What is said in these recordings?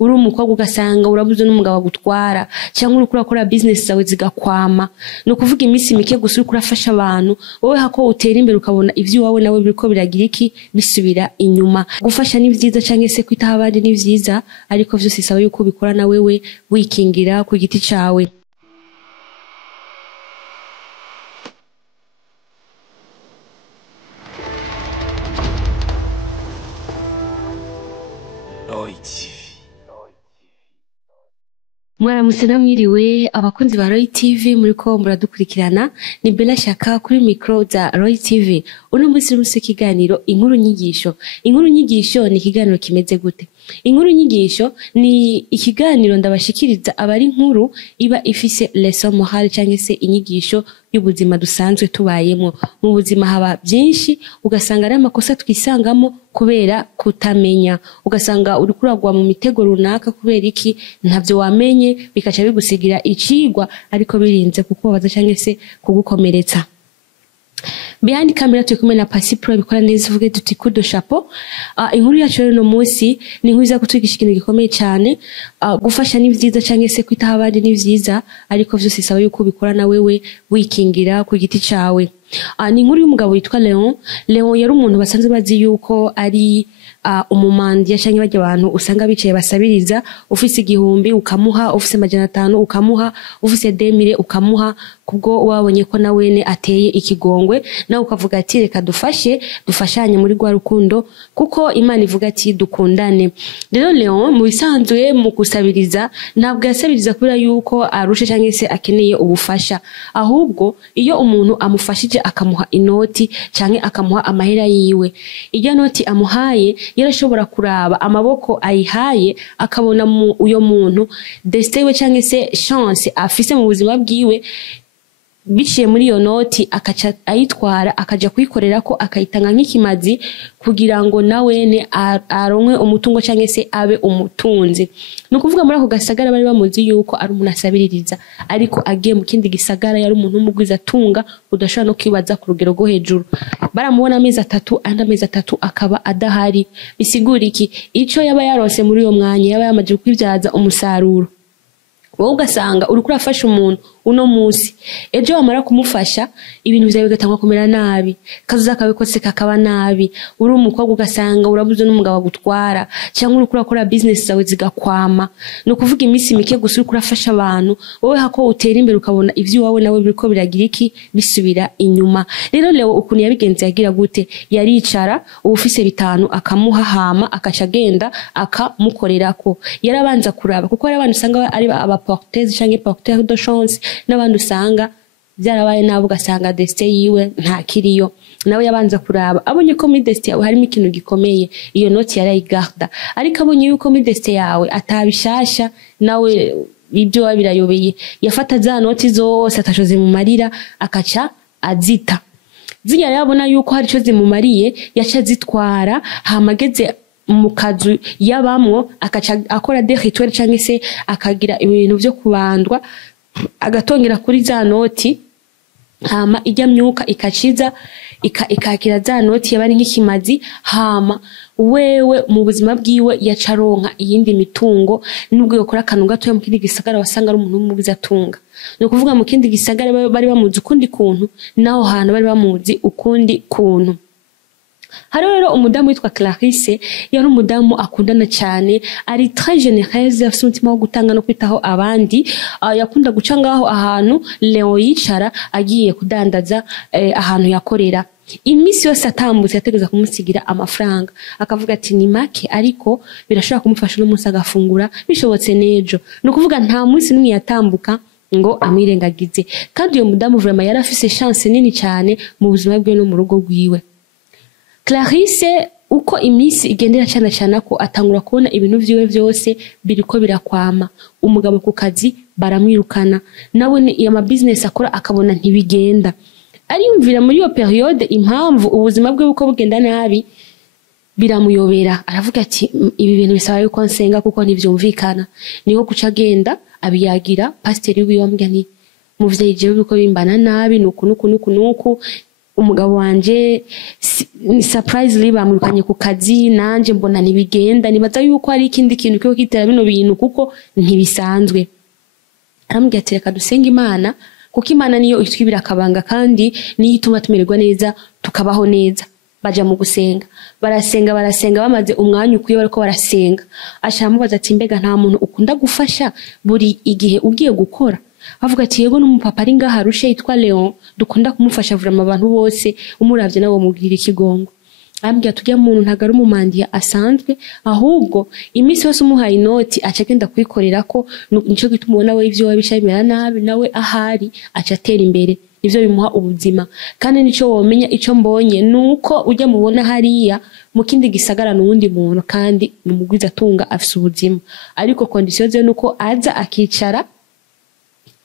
uri umukobwa ugasanga urabuze n'umugabo agutwara cyangwa uri kurakora business zawe zigakwama no kuvuga iminsi mike gusa uri kurafasha abantu wowe hako utera imbere ukabona ivyo wawe nawe biriko biragira iki bisubira inyuma gufasha ni vyiza cyangwa se kwitaho abandi ni vyiza ariko vyose isaba yuko ubikora na wewe wikingira ku giti cawe. Mwaramutse namwiriwe abakunzi ba Roy TV muriko muradukurikirana ni Bella Shaka kuri micro za Roy TV. Uno munsi rumse kiganiro inkuru nyigisho. Inkuru nyigisho ni kiganiro kimeze gute? Inkuru nyigisho ni ikiganiro ndabashikiriza abari inkuru iba ifise leçon morale cyangwa se inyigisho y'ubuzima dusanzwe tubayemo. Mu buzima haba byinshi ugasanga ari amakosa twisangamo kubera kutamenya, ugasanga uri kuragwa mu mitego runaka kubera iki ntavyo wamenye bikaca bigusigira icigwa ariko birinze kukubaza cyangwa se kugukomeretsa. Behind camera tukumwe na Pasi Pro bikora neza uvuge tuti coup de chapeau. Inkuru yacu rero no munsi ni inkuru iza kutwigisha ikintu gikomeye cyane. Gufasha ni vyiza cyangwa se kwitaho abandi ni vyiza ariko vyose isaba yuko ubikora na wewe wikingira ku giti cawe. Ni inkuru y'umugabo witwa Leon. Leon yari umuntu basanzwe bazi yuko ari umumandiya cyangwa bajya abantu usanga bicaye basabiriza ufise 1000 ukamuha, ufise 500 ukamuha, ufise 2000 ukamuha kubwo wabonye ko nawene ateye ikigongwe nawe ukavuga ati reka dufashanye muri gwa rukundo kuko Imana ivuga ati dukundane. Rero Leon mu bisanzwe mu gusabiriza ntabwo yasabiriza kubera yuko arushe cyangwa se akeneye ubufasha, ahubwo iyo umuntu amufashije akamuha inoti cyangwa akamuha amahera yiwe, iyo noti amuhaye yarashobora kuraba amaboko ayihaye akabona uyo muntu destin we cyangwa se chance afise mu buzima bwiwe biciye muri iyo noti akaca ayitwara akaja kuyikorera ko akayitanga nk'ikimazi kugira ngo nawene aronke umutungo cyangwa se abe umutunzi. No kuvuga muri ako gasagara bari bamuzi yuko ari umuntu asabiririza ariko agiye mu kindi gisagara yari umuntu umugwiza tunga udashobora no kwibaza ku rugero rwo hejuru. Baramubona amezi 3 andi amezi 3 akaba adahari. Bisigura iki? Ico yaba yarose muri uyo mwanya yaba yamaje kwibyaza umusaruro. Wowe ugasanga uri kurafasha umuntu uno munsi ejo wamara kumufasha ibintu byawe bigatangwa kumera nabi, kazuza kabikose kakaba nabi, uri umukobwa ugasanga urabuze n'umugabo agutwara cyangwa uri kurakora business zawe zigakwama no kuvuga iminsi mike gusa uri kurafasha abantu wowe hako utera imbere ukabona ivyo wawe nawe biriko biragira iki bisubira inyuma. Rero Leo ukuntu yabigenze yagira gute? Yaricara ubufise 5 akamuha hama akaca agenda akamukorerako. Yarabanza kuraba kuko ari abantu usanga ari aba porteurs cyangwa porteurs de chance n'abandi usanga byarabaye nabo ugasanga destin yiwe nta kiriyo, nawe yabanza kuraba abonye ko muri destin yawe harimo ikintu gikomeye iyo noti yarayigarda ariko abonye yuko muri destin yawe atabishasha nawe ibyo wabirayobeye yafata za noti zose atashoze mu marira akaca azita zinya yabona yuko hari cyo zimumariye yaca zitwara hamageze mu kazu yabamwo akaca akora des rituels cyangwa se akagira ibintu byo kubandwa agatongera kuri za noti hama ijya myuka ikaciza ikakira za noti yabari nk'ikimazi hama wewe mu buzima bwiwe yacaronka iyindi mitungo nubwo yokora kanu gato mu kindi gisagara wasanga ari umuntu w'umugiza tunga. No kuvuga mu kindi gisagara bari bamuzi ukundi kuntu naho hana bari bamuzi ukundi kuntu. Hari rero umudamu witwa Clarisse yari umudamu akundana cyane ari très généreuse afite umutima wo gutanga no kwitaho abandi. Yakunda guca ngaho ahantu Leo yicara agiye kudandaza ahantu yakorera. Imisi yose atambutse yategeza kumusigira amafaranga akavuga ati ni make ariko birashobora kumufasha no munsi agafungura bishobotse nejo. No kuvuga nta munsi n'umwe yatambuka ngo amwirengagize kandi uyo mudamu vraiment yari afise chance nini cyane mu buzima bwe no mu rugo rwiwe. Clarisse uko imisi igendera cyane ko atangura kubona ibintu vyiwe vyose biriko birakwama, umugabo ku kazi baramwirukana nawe ni ama business akora akabona ntibigenda. Ariyumvira muri iyo periode impamvu ubuzima bwe buko bugenda nabi biramuyobera, aravuga ati ibi bintu bisaba yuko nsenga kuko ntivyumvikana. Niho guca agenda abiyagira pasiteri wiwe ambwira ni muvyeyi jewe uko bimbana nabi nuku umugabo wanje ni surprisely bamurukanye ku kazi nanje mbona ntibigenda nibaza yuko hari ikindi kintu cyo kitera bino bintu kuko ntibisanzwe. Arambwira ati reka dusenga Imana kuko Imana niyo itwibira akabanga kandi niyo ituma tumererwa neza tukabaho neza. Baja mu gusenga barasenga bamaze umwanya ukwiye bariko barasenga. Ashamubaza ati mbega nta muntu ukunda gufasha buri igihe ugiye gukora? Avuga ati yego n'umupapa ari ngaha Arusha yitwa Leon dukunda kumufasha vurama abantu bose umuravye nawo mubwira ikigongo. Ambwira tujya muntu ntagara umumandiya asanzwe ahubwo imisi yose umuhaye inoti aca agenda kwikorera ko nico gituma ubona we ivyo wabishimira nabi nawe ahari aca atera imbere ivyo bimuha ubuzima. Kandi nico womenya ico mbonye nuko ujya mubona hariya mu kindi gisagara n'uwundi muntu kandi numugwiza atunga afise ubuzima ariko condition ze nuko aza akicara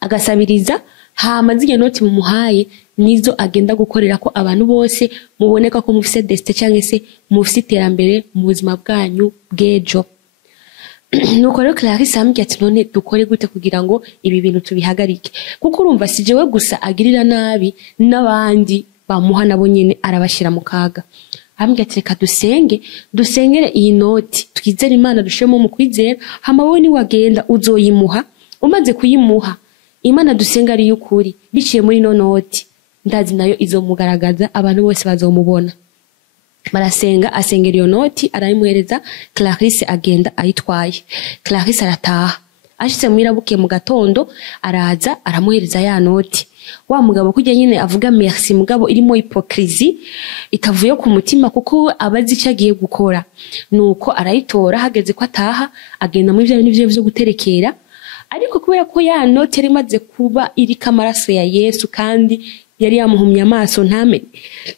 agasabiriza hama zige noti mumuhaye nizo agenda gukorera ko abantu bose muboneka ko mufise deste cyangwa se mufise iterambere mu buzima bwanyu bw'ejo. Nuko rero Clarisse ambwiye ati none dukore gute kugira ngo ibi bintu tubihagarike kuko urumva si jewe gusa agirira nabi n'abandi bamuha nabo nyene arabashira mu kaga. Ambwiye ati reka dusengere iyi noti twizere Imana dushemo mu kwizera hama wowe ni wagenda uzoyimuha umaze kuyimuha Imana dusenga ari y'ukuri biciye muri no noti ndazi nayo izomugaragaza abantu bose bazomubona. Barasenga asengera iyo noti arayimuhereza Clarisse agenda ayitwaye. Clarisse arataha ashitse mwirabuke mu gatondo araza aramuhereza ya noti. Wa mugabo kujya nyine avuga merci mugabo irimo hypocrisie itavuye ku mutima kuko abazi icyo agiye gukora. Nuko arayitora hageze ko ataha agenda muri bya bintu byo guterekera ariko kubera ko ya note yari maze kuba iri kamaraso ya Yesu kandi yari yamuhumye amaso ntamenye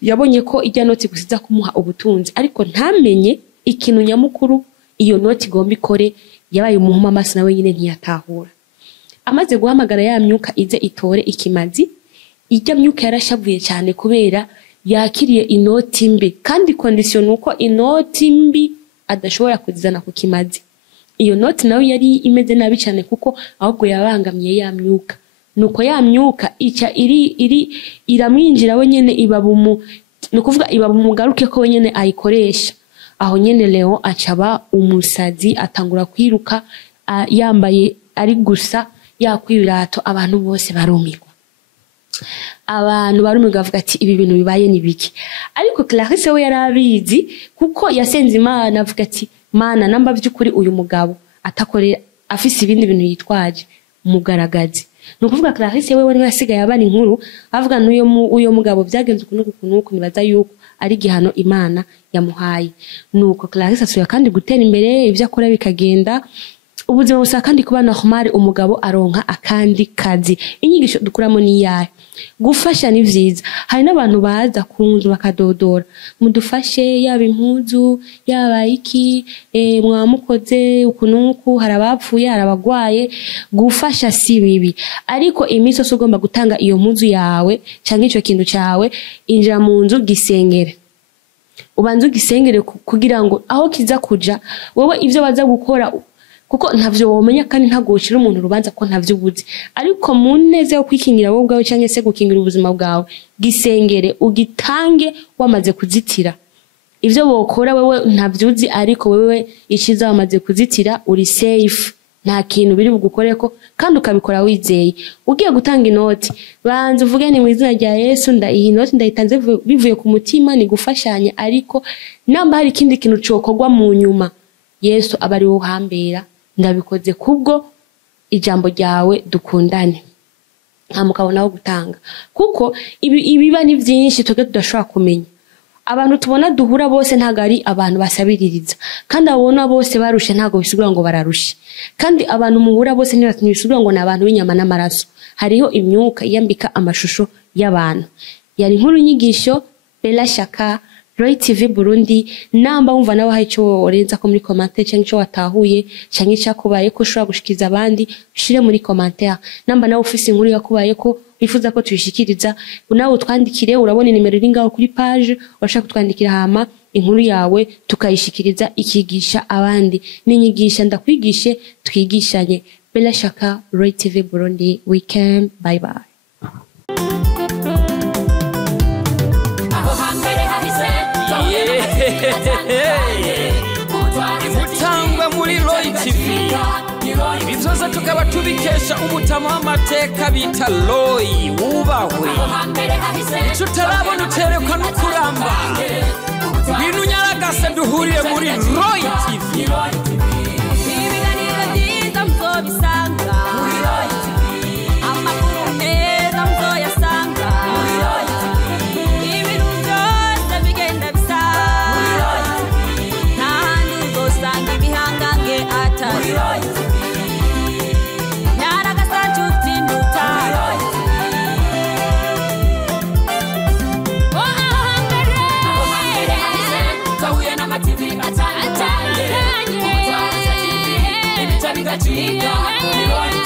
yabonye ko ijya note gusiza kumuha ubutunzi ariko ntamenye ikintu nyamukuru iyo note igomba ikore yabaye umuhuma amaso nawe nyine ntiyatahura. Amaze guhamagara ya myuka ize itore ikimazi ijya myuka yarashavuye cyane kubera yakiriye inoti mbi kandi condition nuko inoti mbi adashobora kuzana ku kimazi. Iyo noti nawe yari imeze nabi cyane kuko ahubwo yabangamiye ya myuka. Nuko ya myuka ica iramwinjira we nyene ibabumu nukuvuga ibabumugaruke ko we nyene ayikoresha. Aho nyene Leon acaba umusazi atangura kwiruka yambaye ari gusa yakwirato abantu bose barumirwa. Abantu barumirwa bavuga ati ibi bintu bibaye ni biki ariko Clarisse we yarabizi kuko yasenze Imana avuga ati Mana namba by'ukuri uyu mugabo atakorera afise ibindi bintu yitwaje mugaragazi. Nukuvuga Clarisse wewe ni yasigaye abana inkuru avuga n'uyo mugabo byagenze ukuntu nibaza yuko ari gihano Imana yamuhaye. Nuko Clarisse asuye kandi gutera imbere ibyo akora bikagenda ubuzima busa kandi kuba normal umugabo aronka akandi kazi. Inyigisho dukuramo ni yahe gufasha ni vyiza. Hari n'abantu baza kunzu bakadodora mudufashe yaba impuzu yaba iki mwamukoze ukunuku harabapfuye harabagwaye gufasha si bibi ariko imiso so ugomba gutanga iyo mpuzu yawe cyangwa ico kintu cyawe injira mu nzu gisengere ubanze gisengere kugira ngo aho kiza kuja wewe ivyo baza gukora kuko ntavyo womenya kandi ntagocira umuntu rubanza ko ntavyo ubuzi ariko muneze yo kwikingira wowe bwawe cyangwa se gukingira ubuzima bwawe gisengere ugitange wamaze kuzitira ivyo bokora wewe ntavyuzi ariko wewe ikiza wamaze kuzitira uri safe nta kintu biri bugukoreko kandi ukabikora wizeye. Ugiye gutanga inoti banze uvuge ni mu izina rya Yesu iyi noti ndayitanze bivuye ku mutima ni gufashanya ariko namba hari ikindi kintu cokogwa mu nyuma Yesu abari wo hambera ndabikoze kubwo ijambo ryawe dukundane nta mukabona wo gutanga kuko ibiba ni byinshi twebwe tudashobora kumenya. Abantu tubona duhura bose ntago ari abantu basabiririza kandi abona bose barushe ntago bisubira ngo bararushe kandi abantu muhura bose ntibisubira ngo nabantu b'inyama n'amaraso. Hariho imyuka yambika amashusho y'abantu. Yari inkuru nyigisho Bella Shaka Roy TV Burundi. Namba umva nawe hari cyo orenza ko muri commentaire cyangwa cyo watahuye cyangwa cyakubaye ko ushobora gushikiza abandi ushire muri commentaire. Namba nawe ufise inkuru yakubaye ko bifuza ko tuyishikiriza nawe utwandikire urabona nimero iri ngaho kuri page urashaka kutwandikira hama inkuru yawe tukayishikiriza ikigisha abandi n'inyigisha ndakwigishe twigishanye. Bella Shaka Roy TV Burundi weekend bye bye. byose tukaba tubikesha umutama w'amateka bita Roy wubahwe icyo utarabona uterekwa no kuramba ibintu nyaragase duhuriye muri Roy TV ibiganiro byiza muzobisanga muri Roy TV amakuru meza muzoyasanga muri Roy TV ibintu byose bigenda bisa muri Roy TV n'ahandi uzosanga ibihangange atari Roy TV Chica,